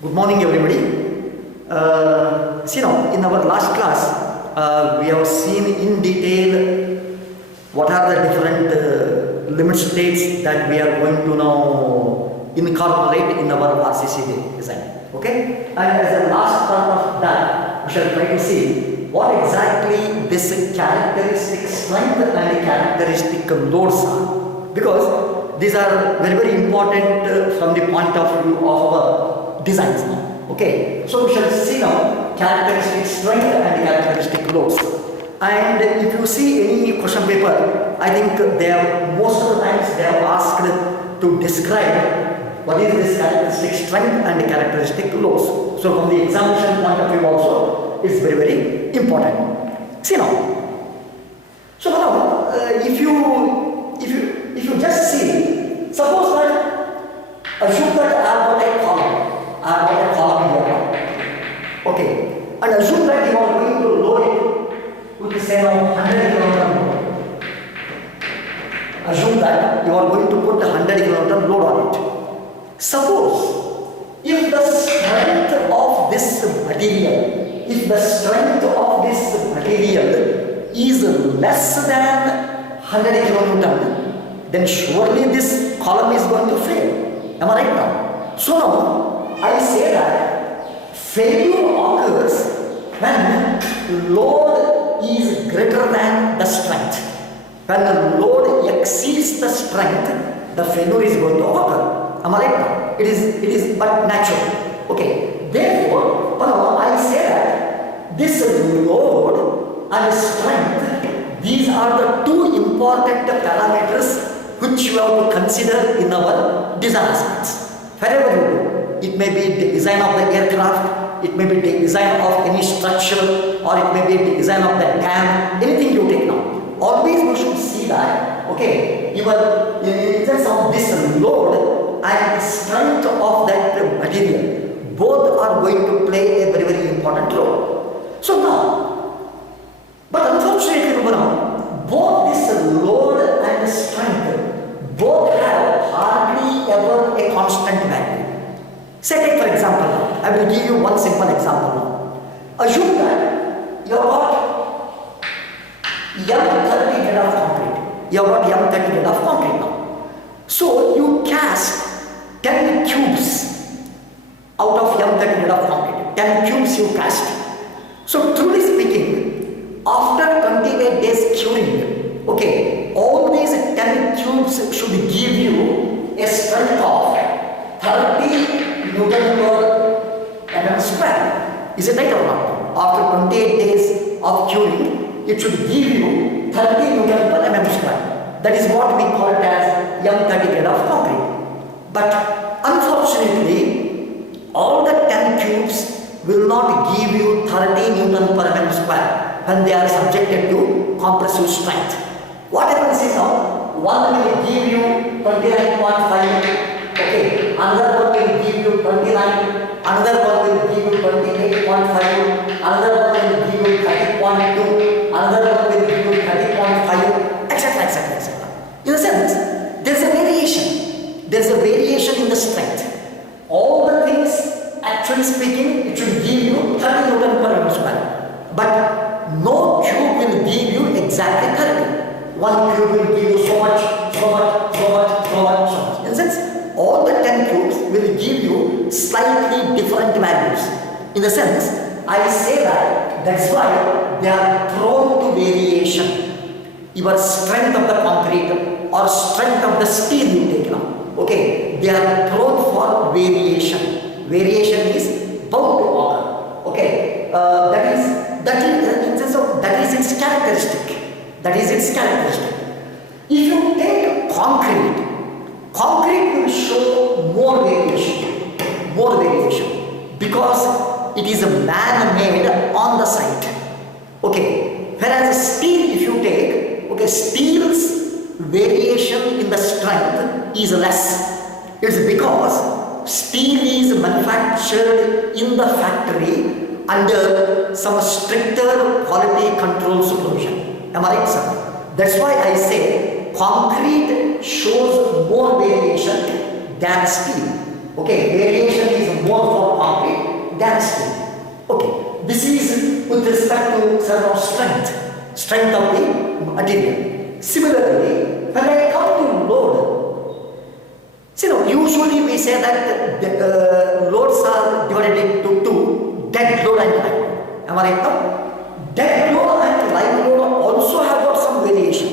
Good morning, everybody. See now, in our last class, we have seen in detail what are the different limit states that we are going to now incorporate in our RCC design. Okay? And as a last part of that, we shall try to see what exactly this characteristic strength and characteristic loads are. Because these are very, very important from the point of view of our designs now. Okay, so we shall see now characteristic strength and characteristic loads. And if you see any question paper, I think they have most of the times they have asked to describe what is this characteristic strength and characteristic loads. So from the examination point of view also, it's very, very important. See now. So now, if you just see, suppose that assume that I have got a column. I have got a column here. Okay. And assume that you are going to load it with the same 100 kg. Assume that you are going to put a 100 kg load on it. Suppose if the strength of this material, is less than 100 kN, then surely this column is going to fail. Am I right now? So now I say that failure occurs when load is greater than the strength. When the load exceeds the strength, the failure is going to occur. Am I right now? It is but natural. Okay. Therefore, I say that this load and strength, these are the two important parameters which you have to consider in our design aspects. Wherever you do, it may be the design of the aircraft, it may be the design of any structure, or it may be the design of the dam, anything you take now. Always we should see that, okay, in terms of this load and the strength of that material, both are going to play a very, very important role. So now, but unfortunately, both this load and the strength, both have hardly ever a constant value. Say, take for example, I will give you one simple example now. Assume that you have got M30 grade of concrete. You have got M30 grade of concrete now. So you cast 10 cubes out of M30 grade of concrete. 10 cubes you cast. So truly speaking, after 28 days curing, okay, all these 10 cubes should give you a strength of 30 Newton per mm square. Is it right or not? After 28 days of curing, it should give you 30 Newton per mm square. That is what we call it as M30 grade of concrete. But unfortunately, all the 10 cubes will not give you 30 Newton per mm square when they are subjected to compressive strength. What happens is now, one will give you 29.5, okay, another one will give you 29, another one will give you 28.5, another one will give you 30.2, another one will give you 30.5, etc., etc., etc. In a sense, there is a variation. There is a variation in the strength. All the things, actually speaking, it should give you 30 Newton per mm square. But no cube will give you exactly 30. One cube will give you so much, so much, so much, so much, so much. In a sense, all the 10 cubes will give you slightly different values. In the sense, I say that's why they are prone to variation. Your strength of the concrete or strength of the steel you take now. Okay, they are prone for variation. Variation is bound to occur. Okay, that is its characteristic. That is its characteristic. If you take concrete will show more variation because it is man-made on the site. Okay, whereas steel, if you take, okay, steel's variation in the strength is less. It's because steel is manufactured in the factory under some stricter quality control supervision. Am I right, sir? That's why I say concrete shows more variation than steel. Okay, variation is more for concrete. respect to strength of the material. Similarly, when I come to load, usually we say that the loads are divided into two, dead load and live load. Am I right now? Dead load and live load also have got some variation.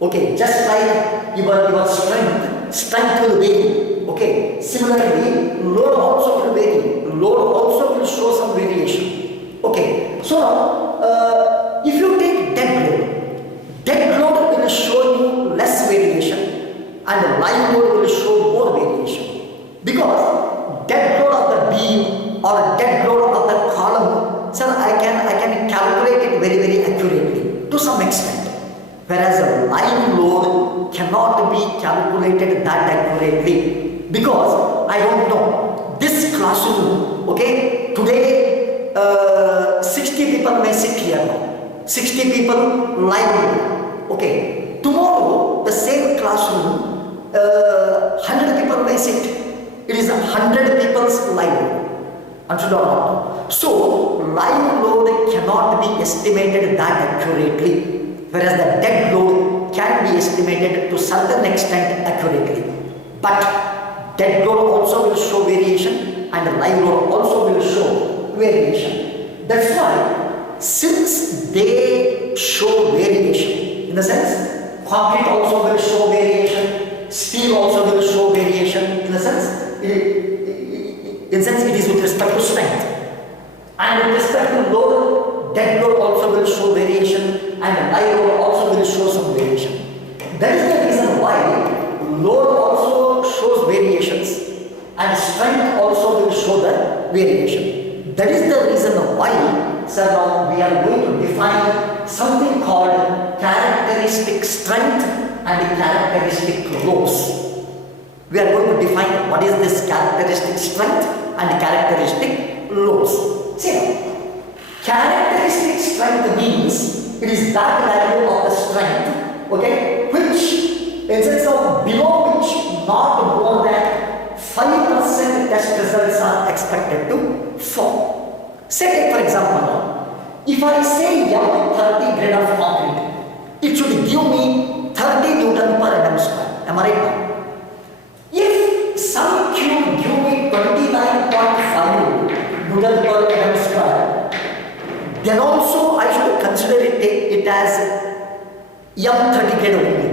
Okay, just like your strength will vary. Okay, similarly, load also will vary. Load also will show some variation. Okay, so now if you take dead load will show you less variation and live load will show more variation, because dead load of the beam or dead load of the column, sir, I can calculate it very, very accurately to some extent, whereas a live load cannot be calculated that accurately, because I don't know this classroom. Okay, today 60 people may sit here now, 60 people live. Okay, tomorrow the same classroom 100 people may sit. It is 100 people's live. So live load cannot be estimated that accurately, whereas the dead load can be estimated to certain extent accurately. But dead load also will show variation and live load also will show variation. That's why, since they show variation, in the sense concrete also will show variation, steel also will show variation, in the sense it is with respect to strength. And with respect to load, dead load also will show variation and live load also will show some variation. That is the reason why load also shows variations and strength also will show the variation. That is the reason why, sir, now we are going to define something called characteristic strength and characteristic loads. We are going to define what is this characteristic strength and characteristic loads. See, characteristic strength means it is that value of the strength, okay, which, in sense of below which not more than 5% test results are expected to fall. Say, take for example, if I say M30 grade of concrete, it should give me 30 Newton per mm square. Am I right? If some cube give me 29.5 Newton per mm square, then also I should consider it as M30 grade only.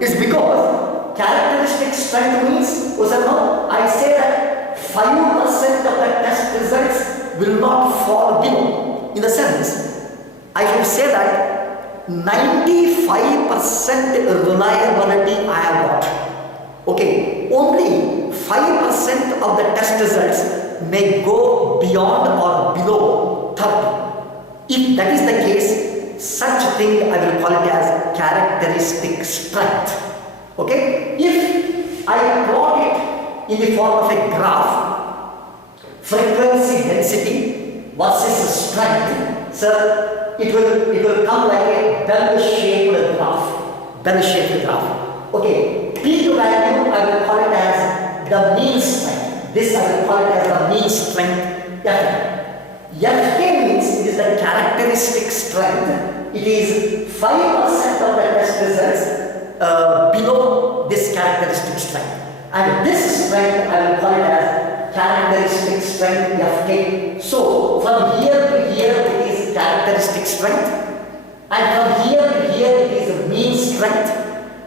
It's because characteristic strength means, I say that 5% of the test results will not fall below. In the sense, I should say that 95% reliability I have got. Okay, only 5% of the test results may go beyond or below 30. If that is the case, such thing I will call it as characteristic strength. Okay, if I plot it in the form of a graph, frequency density versus strength, sir, it will come like a bell-shaped graph. Okay, peak value I will call it as the mean strength. This I will call it as the mean strength Fk. Fk means it is the characteristic strength. It is 5% of the test results below this characteristic strength. And this strength I will call it as characteristic strength Fk. So from here to here it is characteristic strength, and from here to here it is a mean strength.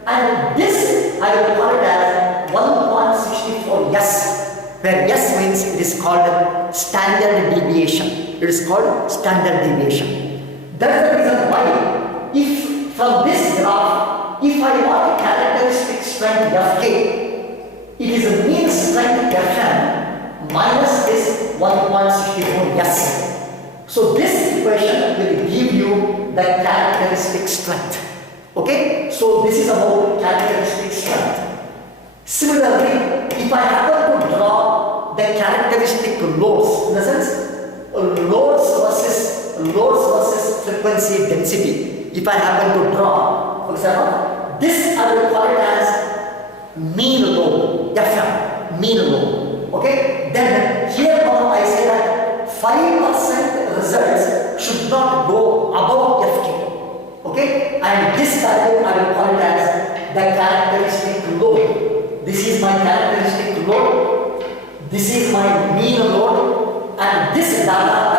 And this I will call it as 1.64 S, where S means it is called standard deviation. It is called standard deviation. That is the reason why, if from this graph, if I want characteristic strength Fk, it is a mean strength Fm minus this 1.64 S. So this equation will give you the characteristic strength. Okay, so this is about characteristic strength. Similarly, if I happen to draw the characteristic loads, in the sense loads versus frequency density, if I happen to draw, for example, this I will call it as mean load, Fm, mean load. Okay, then here now I say that 5% 5% results should not go above FQ. Okay? And this value I will call it as the characteristic load. This is my characteristic load. This is my mean load. And this data